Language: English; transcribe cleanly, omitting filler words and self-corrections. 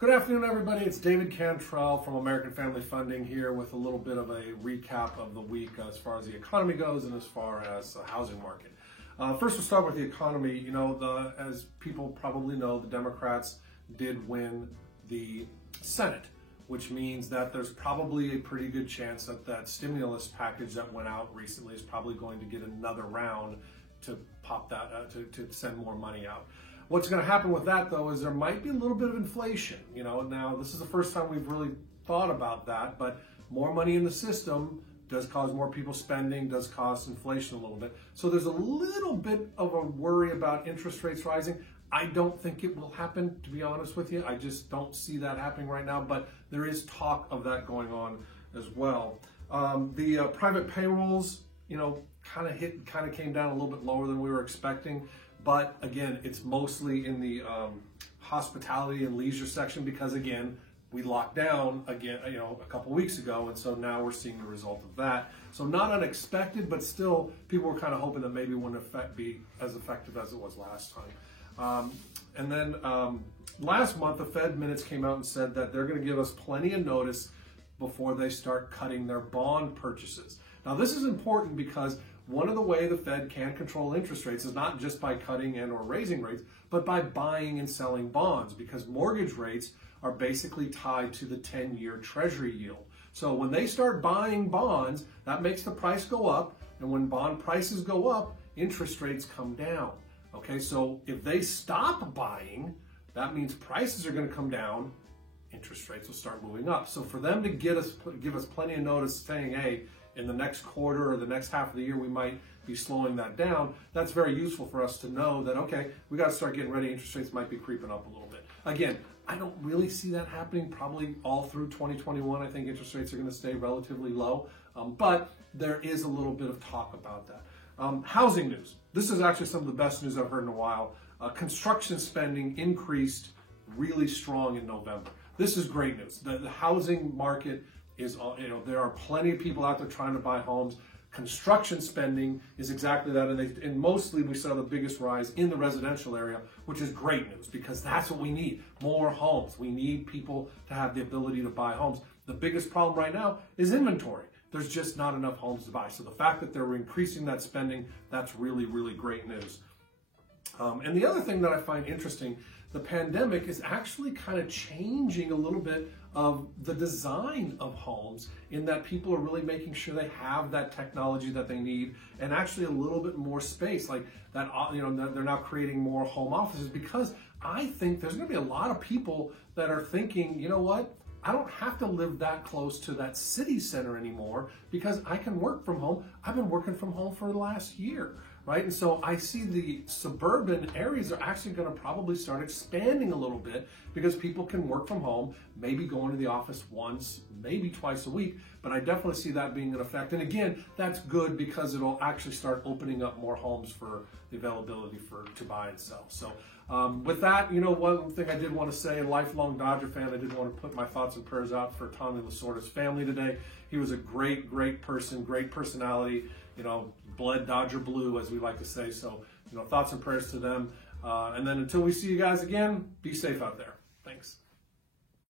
Good afternoon, everybody. It's David Cantrell from American Family Funding here with a little bit of a recap of the week as far as the economy goes and as far as the housing market. First, we'll start with the economy. You know, as people probably know, the Democrats did win the Senate, which means that there's probably a pretty good chance that that stimulus package that went out recently is probably going to get another round to pop that, to send more money out. What's going to happen with that, though, is there might be a little bit of inflation. You know, now this is the first time we've really thought about that, but more money in the system does cause more people spending, does cause inflation a little bit. So there's a little bit of a worry about interest rates rising. I don't think it will happen, to be honest with you. I just don't see that happening right now, but there is talk of that going on as well. The private payrolls, you know, kind of came down a little bit lower than we were expecting. But again, it's mostly in the hospitality and leisure section because, again, we locked down again, you know, a couple weeks ago, and so now we're seeing the result of that. So not unexpected, but still, people were kind of hoping that maybe it wouldn't be as effective as it was last time. And then last month, the Fed minutes came out and said that they're going to give us plenty of notice before they start cutting their bond purchases. Now, this is important because one of the ways the Fed can control interest rates is not just by cutting and or raising rates, but by buying and selling bonds, because mortgage rates are basically tied to the 10-year Treasury yield. So when they start buying bonds, that makes the price go up, and when bond prices go up, interest rates come down. Okay, so if they stop buying, that means prices are going to come down, interest rates will start moving up. So for them to give us plenty of notice saying, hey, in the next quarter or the next half of the year, we might be slowing that down. That's very useful for us to know that, okay, we got to start getting ready. Interest rates might be creeping up a little bit. Again, I don't really see that happening probably all through 2021. I think interest rates are going to stay relatively low, but there is a little bit of talk about that. Housing news. This is actually some of the best news I've heard in a while. Construction spending increased really strong in November. This is great news. The housing market is, you know, there are plenty of people out there trying to buy homes. Construction spending is exactly that, and mostly we saw the biggest rise in the residential area, which is great news because that's what we need, more homes. We need people to have the ability to buy homes. The biggest problem right now is inventory. There's just not enough homes to buy. So the fact that they're increasing that spending, that's really, really great news. And the other thing that I find interesting, the pandemic is actually kind of changing a little bit of the design of homes in that people are really making sure they have that technology that they need and actually a little bit more space like that. You know, they're now creating more home offices because I think there's going to be a lot of people that are thinking, you know what? I don't have to live that close to that city center anymore because I can work from home. I've been working from home for the last year, right? And so I see the suburban areas are actually going to probably start expanding a little bit because people can work from home, maybe going to the office once, maybe twice a week, but I definitely see that being an effect. And again, that's good because it'll actually start opening up more homes for the availability to buy and sell. So with that, you know, one thing I did want to say, a lifelong Dodger fan, I did want to put my thoughts and prayers out for Tommy Lasorda's family today. He was a great, great person, great personality, you know, bled Dodger blue, as we like to say. So, you know, thoughts and prayers to them. And then until we see you guys again, be safe out there. Thanks.